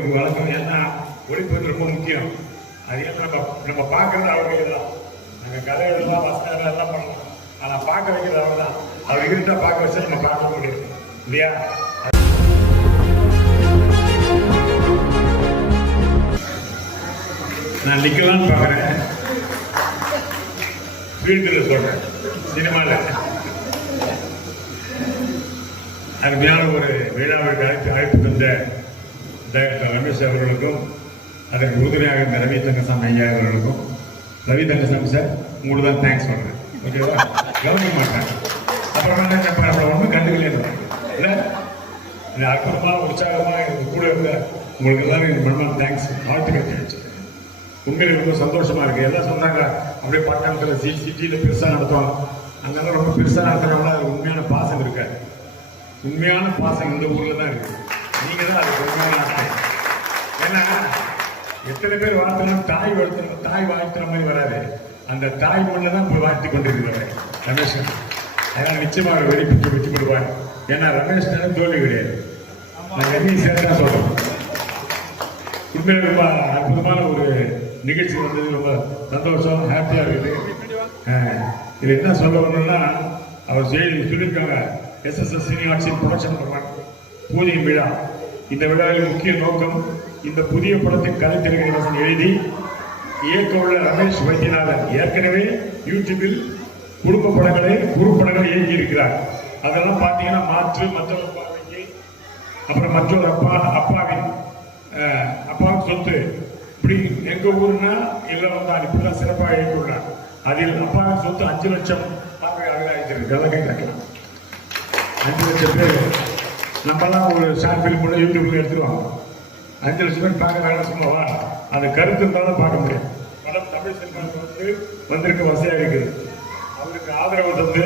அவர்களுக்கு வழக்கம். ஏன்னா ஒளிப்பது ரொம்ப முக்கியம். அது ஏன்னா நம்ம பார்க்கறது அவர்களே தான். நாங்கள் கதை எழுதலாம், வசனம் எல்லாம் பண்ணலாம், ஆனால் பார்க்க வைக்கிறது அவர் தான். அவர் இருந்தா பார்க்க வச்சு நம்ம பார்க்க முடியும் இல்லையா? நான் நிக்கலாம்னு பார்க்குறேன், ஃபீல்டில் சொல்கிறேன், சினிமாவில். அருமையான ஒரு விழாவிற்கு அழைப்பு தந்த டைரக்டர் ரமேஷ் அவர்களுக்கும், அதற்கு உறுதுணையாக இருந்த ரவி தங்கசாமி ஐயா அவர்களுக்கும். ரவி தங்கசாமி சார், உங்களுக்கு தான் தேங்க்ஸ் சொல்கிறேன். ஓகேவா? கவனிக்க மாட்டேன். அப்புறமா என்ன ஒன்றும் கண்டுக்கலையே இல்லை. இந்த அற்புதமாக உற்சாகமாக கூட இருந்த உங்களுக்கு எல்லாரும் இந்த மனமான தேங்க்ஸ், வாழ்த்துக்கள் தெரிவிச்சு. உண்மையில ரொம்ப சந்தோஷமா இருக்கு. எல்லாம் சொன்னாங்க அப்படியே பட்டணத்தில் சிட்டியில் பெருசாக நடத்துவாங்க, அங்கெல்லாம் ரொம்ப பெருசாக நடத்துறவங்களா அது உண்மையான பாசம் இருக்காது. உண்மையான பாசம் இந்த ஊர்ல தான் இருக்கு. நீங்க தான் அதுக்கு உண்மையான ஆசை. ஏன்னா எத்தனை பேர் வாழ்த்தணும், தாய் வாழ்த்துற மாதிரி வராது. அந்த தாய் மண்ணை தான் போய் வாழ்த்தி கொண்டிருக்கிறவர் ரமேஷ். அதனால் நிச்சயமாக வெடிப்பிட்டு வெற்றி பெறுவார். ஏன்னா ரமேஷ் தோல்வி கிடையாது. நான் எதையும் சேர்த்தா சொல்றேன். உண்மையில ரொம்ப அற்புதமான ஒரு நிகழ்ச்சி வந்தது. ரொம்ப சந்தோஷம், ஹாப்பியா இருக்குது. இது என்ன சொல்ல வரணும்னா, அவர் சொல்லியிருக்காங்க, SSS சீனிவாட்சியின் ப்ரொடக்ஷன் பூஜையின் விழா. இந்த விழாவில் முக்கிய நோக்கம், இந்த புதிய படத்தின் கதை திரைக்கதை வசனம் எழுதி இயக்க உள்ள ரமேஷ் வைத்தியநாதன் ஏற்கனவே யூடியூபில் குடும்ப படங்களை குறுப்படங்களை இயக்கி இருக்கிறார். அதெல்லாம் பார்த்தீங்கன்னா மற்றொரு பார்வைக்கு, அப்புறம் மற்றொரு அப்பாவின் சொத்து, இப்படி எங்க ஊர்னா எல்லாம் வந்தான் இப்படிலாம் சிறப்பாக இயக்கியுள்ளார். அதில் அப்பாவின் சொத்து 5 லட்சம் பார்வையாக ஆயிருக்கு. அதெல்லாம் கேட்கலாம். 5 லட்சம் பேர் நம்மலாம் ஒரு ஷார்ட் ஃபிலிம் கூட யூடியூப்ல எடுத்துருவாங்க. 5 லட்சம் பேர் பார்க்கறாங்க. சும்மாவா? அந்த கருத்து இருந்தாலும் பார்க்க முடியும். படம் தமிழ் சினிமாவுக்கு வந்திருக்க வசதியாக இருக்குது. அவருக்கு ஆதரவு தந்து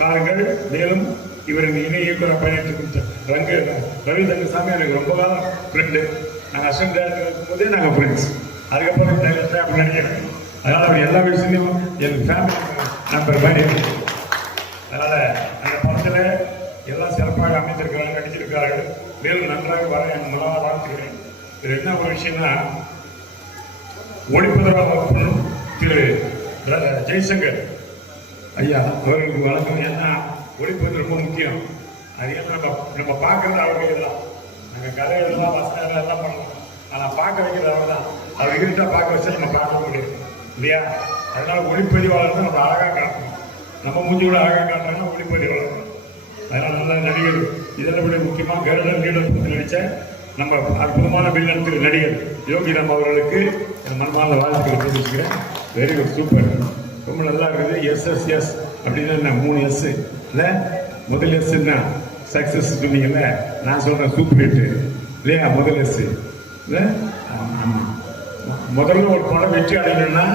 பாருங்கள். மேலும் இவருக்கு இணை இயக்குநர் பயணித்து ரவி தங்கசாமி எனக்கு ரொம்ப காலம் ஃப்ரெண்டு. நாங்கள் அசிஸ்டன்ட் டைரக்டர் இருக்கும்போதே நாங்கள் ஃப்ரெண்ட்ஸ். அதுக்கப்புறம் டைரக்டர் அப்படி நினைக்கிறேன். அதனால் அவர் எல்லா விஷயத்தையும் என் ஃபேமிலி நம்பர் மாதிரி. அதனால் அந்த படத்தில் எல்லாம் சிறப்பாக அமைந்திருக்கிறார்கள், நடிச்சிருக்கிறார்கள். மேலும் நன்றாக வர என் முதலாக வாழ்த்துக்கிறேன். இது என்ன ஒரு விஷயம்னா, ஒளிப்பதிவாளர் திரு ஜெய்சங்கர் ஐயா அவர்களுக்கு வழக்கம். ஏன்னா ஒளிப்பதிவு ரொம்ப முக்கியம். அது ஏன்னா நம்ம பார்க்கறது அவர்களே தான். நாங்கள் கதை எழுதலாம், வசனம் எல்லாம் பண்ணலாம், ஆனால் பார்க்க வைக்கிறது அவர் தான். அவர் இருந்தா பார்க்க வச்சு நம்ம பார்க்க முடியும் இல்லையா? அதனால ஒளிப்பதிவாளர் தான் நம்ம அழகாக காட்டணும். நம்ம மூஞ்சி கூட அழகாக காட்டுறாங்கன்னா ஒளிப்பதிவாளர் தான். அதனால நல்ல நடிகர். இதெல்லாம் விட முக்கியமாக கருடன் லீடர் நடித்த நம்ம அற்புதமான வில்லன் திரு நடிகர் யோகிராம் அவர்களுக்கு என் மனமான வாழ்த்துக்களை தெரிவிச்சுக்கிறேன். வெரி குட், சூப்பர், ரொம்ப நல்லா இருக்குது. SSS அப்படின்னா என்ன? 3 S இல்லை? முதல் S என்ன? சக்சஸ் சொன்னீங்கல்ல, நான் சொல்றேன் சூப்பர் ஹிட் இல்லையா? முதல் S இல்லை? முதல்ல ஒரு படம் வெற்றி அடையணும்னா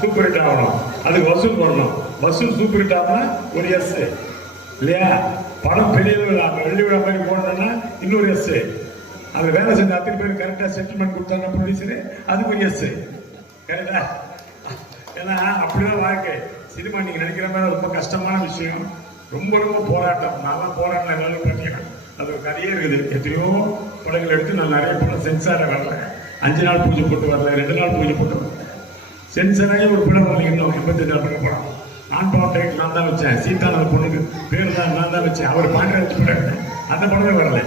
சூப்பர் ஹிட் ஆகணும், அதுக்கு வசூல் பண்ணணும். வசூல் சூப்பர் ஹிட் ஆகணும்னா ஒரு S இல்லையா? படம் பெரிய வெள்ளி விழா மாதிரி போடணும்னா இன்னொரு S. அது வேலை செஞ்ச அத்தனை பேர் கரெக்டாக செட்டில்மெண்ட் கொடுத்தாங்க ப்ரொடியூசரு, அதுக்கு ஒரு S. கரெக்டா? ஏன்னா அப்படிதான் வாழ்க்கை. சினிமா நீங்க நினைக்கிற மாதிரி ரொம்ப கஷ்டமான விஷயம். ரொம்ப ரொம்ப போராட்டம். நான் போராட்டம் எல்லாரும் பண்ணிக்கிறேன். அது ஒரு கதையே இருக்குது. எத்தனையோ படங்கள் எடுத்து நான் நிறைய படம் சென்சாரை வரல, 5 நாள் பூஜை போட்டு வரல, 2 நாள் பூஜை போட்டு வரல. சென்சாராகி ஒரு படம் வரல. இன்னும் 85 நாள் படம் நான் படம் டைட்டில் நான் தான் வச்சேன். சீதா அந்த பொண்ணுக்கு பேர் தான் நான் தான் வச்சேன். அவர் பாண்டிய வச்சு படம், அந்த படமே வரல.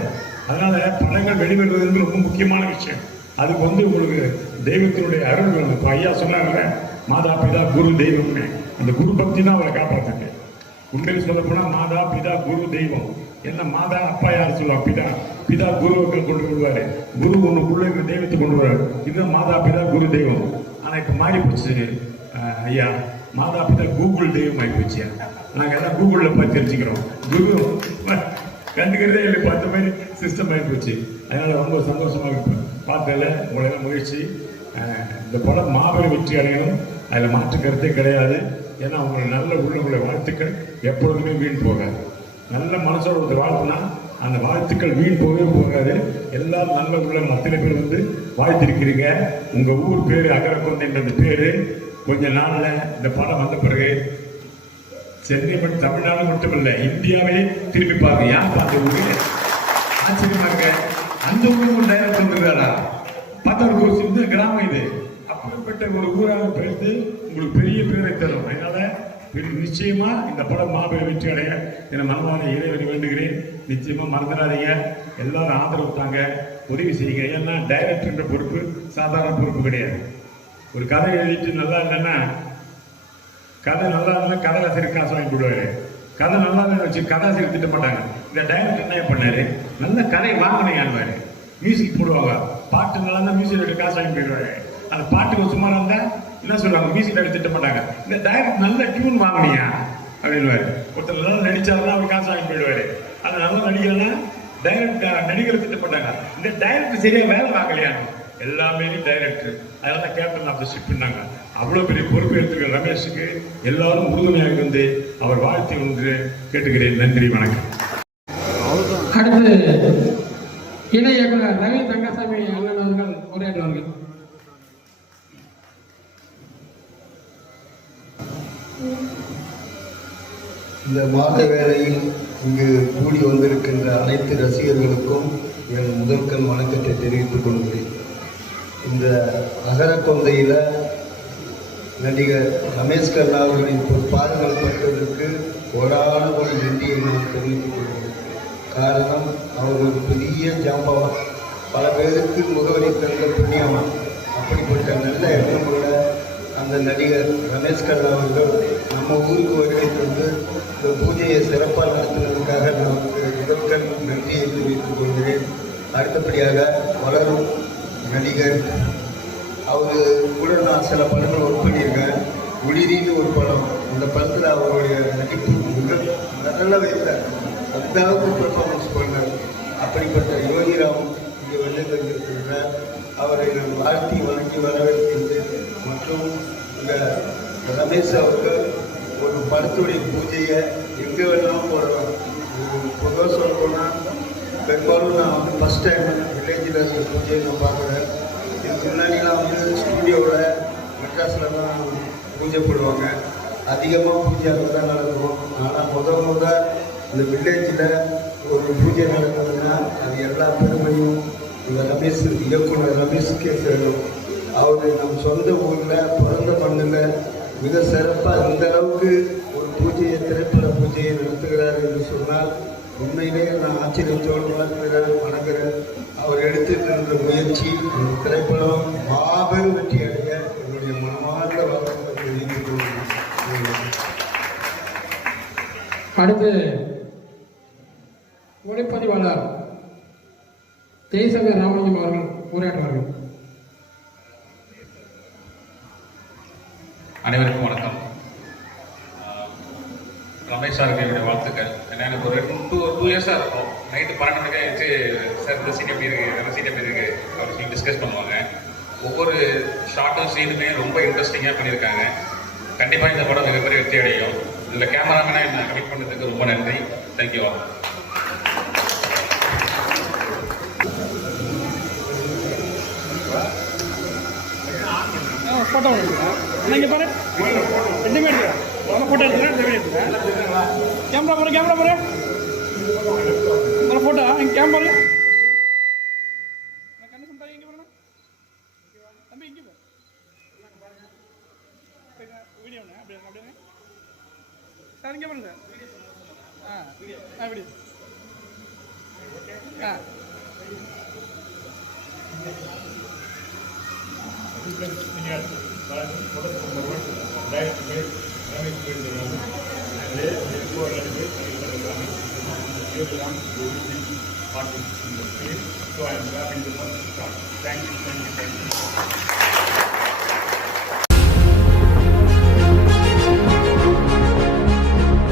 அதனால படங்கள் வெளிவருவது ரொம்ப முக்கியமான விஷயம். அதுக்கு உங்களுக்கு தெய்வத்தினுடைய அருள் வேணும். இப்போ ஐயா சொன்னாங்க, மாதா பிதா குரு தெய்வம்னு. அந்த குரு பக்தி தான் அவரை காப்பாற்றுங்க. உண்மையில் சொல்ல போனா மாதா பிதா குரு தெய்வம். என்ன மாதா அப்பா யார் சொல்லுவாங்க? பிதா. பிதா குருவுக்கு கொண்டு வருவாரு. குரு ஒண்ணுக்குள்ள இருக்கிற தெய்வத்தை கொண்டு வருவாரு. இதுதான் மாதா பிதா குரு தெய்வம். ஆனா இப்ப மாறி போச்சு ஐயா. மாதா பிதா கூகுள் தெய்வம் ஆகி போச்சு. நாங்க எல்லாம் கூகுள்ல பார்த்து தெரிஞ்சுக்கிறோம். குரு கண்டுக்கிறதே இல்லை. பார்த்த மாதிரி சிஸ்டம் ஆகி போச்சு. அதனால ரொம்ப சந்தோஷமா இருப்பேன். பார்த்ததில்ல உங்களை மகிழ்ச்சி. இந்த படம் மாபெரும் வெற்றி அடையணும், அதில் மாற்று கருத்தே கிடையாது. ஏன்னா உங்களை நல்ல உள்ளவங்களுடைய வாழ்த்துக்கள் எப்பொழுதுமே வீண் போகாது. நல்ல மனசோட ஒரு வாழ்த்துனா அந்த வாழ்த்துக்கள் வீண் போகவே போகாது. எல்லாரும் நல்ல உள்ள அத்தனை பேர் வாழ்த்திருக்கிறீங்க. உங்க ஊர் பேரு அகரக்கொண்ட பேரு கொஞ்ச நாள்ல இந்த படம் வந்த பிறகு சென்னை மட்டும் தமிழ்நாடு மட்டுமல்ல இந்தியாவே திரும்பி பாருங்க. யார் பார்த்த ஊரு? ஆச்சரியமா இருக்க. அந்த ஊருக்கு டைரக்டர் கிராமம் இது. அப்படிப்பட்ட ஒரு ஊராக பிரித்து உங்களுக்கு பெரிய பேரை தரும். அதனால நிச்சயமா இந்த படம் மாபெரும் வெற்றி அடைய என மனமான இறைவனை வேண்டுகிறேன். நிச்சயமா மறந்துடாதீங்க, எல்லாரும் ஆதரவு தாங்க, உதவி செய்யுங்க. ஏன்னா டைரக்டர் பொறுப்பு சாதாரண பொறுப்பு கிடையாது. ஒரு கதை எழுதிட்டு நல்லா இல்லைன்னா கதை நல்லா இல்லைன்னா கதாசிரியர் காசு வாங்கி விடுவாரு. கதை நல்லா இல்லைன்னு வச்சு கதாசிரியர் திட்ட மாட்டாங்க. இந்த டைரக்டர் என்ன பண்ணாரு, நல்ல கதை வாங்கினேன், மியூசிக் போடுவாங்க, பாட்டு நல்லா இருந்தா மியூசிக் எடுத்து காசு வாங்கி போயிடுவாரு. அந்த பாட்டுக்கு சுமாரா இருந்தா என்ன சொல்றாங்க, மியூசிக் எடுத்து திட்ட மாட்டாங்க. இந்த டைரக்டர் நல்ல டியூன் வாங்கினியா அப்படின்னு ஒருத்தர் நல்லா நடிச்சாருன்னா அவர் காசு வாங்கி போயிடுவாரு. அது நல்லா நடிகர்னா டைரக்டர் நடிகரை திட்டப்பட்டாங்க. இந்த டைரக்டர் சரியா வேலை வாங்கலையா, எல்லாமே டைரக்டர். அதனால கேப்டன் ஆஃப் தி ஷிப் பண்ணாங்க. அவ்வளவு பெரிய பொறுப்பு எடுத்துக்கிற ரமேஷுக்கு எல்லாரும் உறுதுணையாக இருந்து அவர் வாழ்த்தி ஒன்று கேட்டுக்கிறேன். நன்றி, வணக்கம். அடுத்து இணை இயக்குனர் ரவி தங்கசாமி அண்ணன் அவர்கள் உரையாற்றுவார்கள். இந்த மாத வேளையில் இங்கு கூடி வந்திருக்கின்ற அனைத்து ரசிகர்களுக்கும் என் முதற்கண் வணக்கத்தை தெரிவித்துக் கொள்கிறேன். இந்த அகரக்கொந்தையில் நடிகர் ரமேஷ் கண்ணா அவர்களின் பொற்பாதங்கள் பட்டதற்கு கோடான ஒரு நன்றியை நான் தெரிவித்துக் கொள்கிறேன். காரணம், அவர் ஒரு பெரிய ஜாம்பவான், பல பேருக்கு முகவரி தந்த புண்ணியவான். அப்படிப்பட்ட நல்ல எண்ணமுள்ள அந்த நடிகர் ரமேஷ் கண்ணா அவர்கள் நம்ம ஊருக்கு வருகை தந்து இந்த பூஜையை சிறப்பாக நடத்துவதற்காக நான் முதற்கண் நன்றியை தெரிவித்துக் கொள்கிறேன். அடுத்தபடியாக வளரும் நடிகர், அவர் கூட நான் சில படங்கள் ஒர்க் பண்ணியிருக்கேன். உளிரின்னு ஒரு படம், அந்த படத்தில் அவருடைய நடிப்பு மிக நல்ல வைத்தார், அந்த அளவுக்கு பெர்ஃபார்மன்ஸ் பண்ணார். அப்படிப்பட்ட யோகிராம் இங்கே வந்து தந்திருக்கின்றார். அவரை நான் வாழ்த்தி வணங்கி வரவேற்கின்றேன். மற்றும் இந்த ரமேஷ் அவர்கள் ஒரு படத்துடைய பூஜையை எங்கே வேணாலும் போடலாம். பொதுவாக சொல்ல போனால் பெரும்பாலும் நான் வந்து ஃபஸ்ட் டைம் வில்லேஜில் இந்த பூஜையை நான் பார்க்குறேன். இதுக்கு முன்னாடிலாம் வந்து ஸ்டூடியோவில் மெட்ராஸில் தான் பூஜை போடுவாங்க, அதிகமாக பூஜை அங்கே தான் நடக்கும். ஆனால் முத இந்த வில்லேஜில் ஒரு பூஜை நடக்குதுன்னா அது எல்லா பெருமையும் இந்த ரமேஷ், இயக்குனர் ரமேஷுக்கே சேரும். அவர் நம் சொந்த ஊரில் பிறந்த மண்ணில் மிக சிறப்பாக இந்த அளவுக்கு ஒரு பூஜையை, திரைப்பட பூஜையை நடத்துகிறார் என்று சொன்னால் உண்மையிலே நான் ஆச்சரியத்தோடு வணங்குகிறேன். அவர் எடுத்துக்கின்ற முயற்சி, இந்த திரைப்படம் மாபெரும் வெற்றி அடைய என்னுடைய மனமார்ந்த வாழ்த்துக்களை தெரிவித்துக் கொள்கிறேன். அடுத்து ஒளிப்பதிவாளர் ஜெய்சங்கர் ராமலிங்கம் அவர்கள் உரையாற்றுவார்கள். அனைவருக்கும் வணக்கம். ரமேஷ் சாருக்கு என்னுடைய வாழ்த்துக்கள். ஏன்னா எனக்கு ஒரு 2 இயர்ஸாக இருக்கும், நைட்டு 12 மணிக்கு ஆயிடுச்சு, சார் இந்த சீன் எப்படி இருக்குது, அந்த சீன் எப்படி இருக்குது அப்படின்னு சொல்லி டிஸ்கஸ் பண்ணுவாங்க. ஒவ்வொரு ஷார்ட்டும் சீனுமே ரொம்ப இன்ட்ரெஸ்டிங்காக பண்ணியிருக்காங்க. கண்டிப்பாக இந்த படம் மிகப்பெரிய வெற்றி அடையும். இதில் கேமராமேனாக என்ன கமிட் பண்ணதுக்கு ரொம்ப நன்றி. தேங்க்யூ. ஃபோட்டோ எடுத்துக்கிறேன், நீங்கள் பாரு, ரெண்டுமே எடுத்துக்கிறேன், ஃபோட்டோ எடுத்துக்கிறேன், ரெண்டுமே எடுத்துக்கிறேன். கேமரா பாரு ஃபோட்டோ எங்கள் கேமரா கண்ணு சம்பாதி எங்கே வரணும் தம்பி, இங்கே வீடியோண்ணே, அப்படியே சார் இங்கே பாருங்க. இப்படி So I am wrapping this up. Thank you.